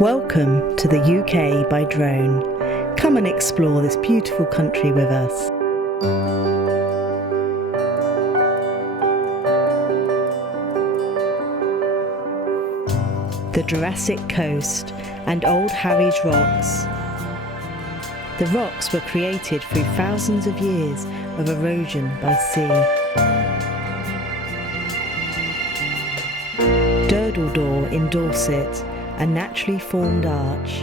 Welcome to the UK by drone. Come and explore this beautiful country with us. The Jurassic Coast and Old Harry's Rocks. The rocks were created through thousands of years of erosion by sea. Durdledore in Dorset, a naturally formed arch.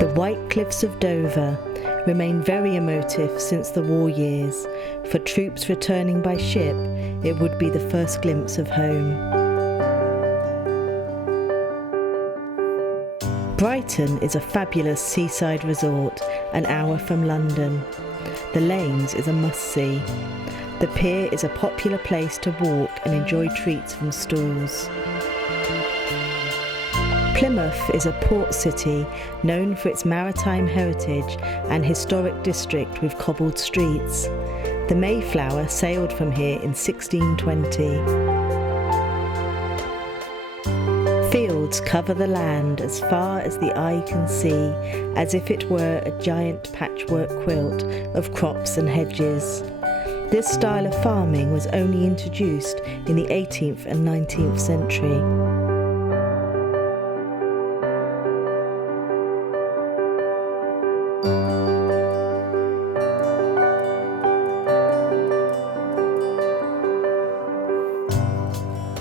The White Cliffs of Dover remain very emotive since the war years. For troops returning by ship, it would be the first glimpse of home. Brighton is a fabulous seaside resort, an hour from London. The Lanes is a must-see. The pier is a popular place to walk and enjoy treats from stalls. Plymouth is a port city known for its maritime heritage and historic district with cobbled streets. The Mayflower sailed from here in 1620. Fields cover the land as far as the eye can see, as if it were a giant patchwork quilt of crops and hedges. This style of farming was only introduced in the 18th and 19th century.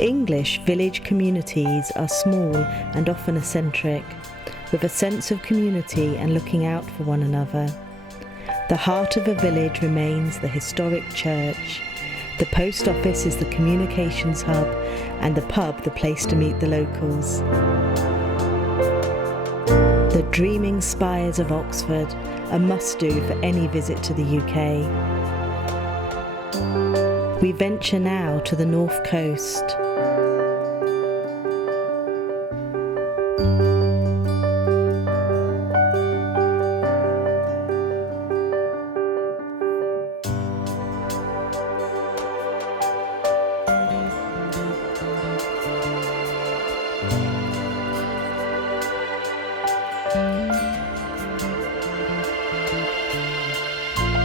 English village communities are small and often eccentric, with a sense of community and looking out for one another. The heart of a village remains the historic church. The post office is the communications hub, and the pub the place to meet the locals. The dreaming spires of Oxford, a must-do for any visit to the UK. We venture now to the North Coast.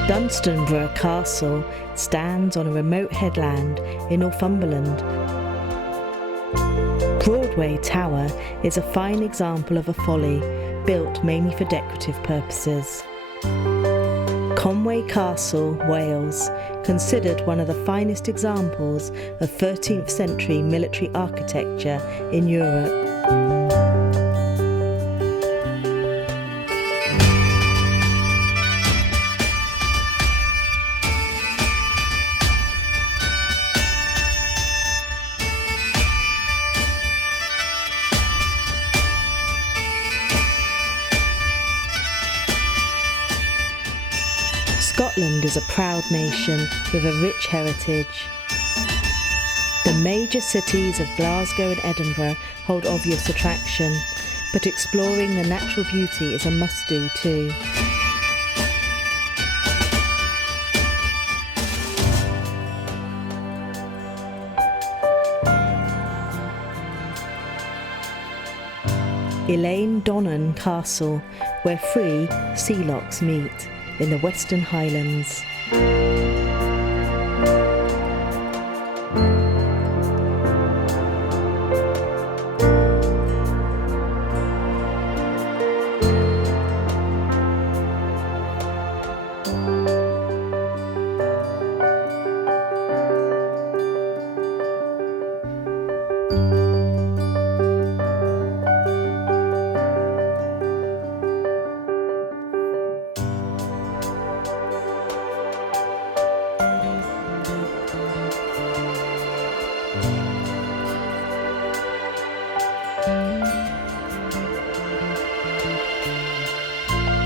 Dunstanbrook Castle stands on a remote headland in Northumberland. Broadway Tower is a fine example of a folly, built mainly for decorative purposes. Conway Castle, Wales, considered one of the finest examples of 13th century military architecture in Europe. Scotland is a proud nation with a rich heritage. The major cities of Glasgow and Edinburgh hold obvious attraction, but exploring the natural beauty is a must-do too. Elaine Donnan Castle, where three sea lochs meet, in the Western Highlands.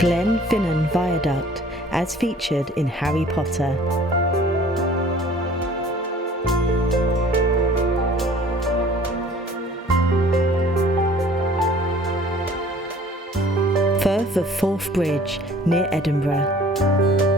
Glenfinnan Viaduct, as featured in Harry Potter. Firth of Forth Bridge, near Edinburgh.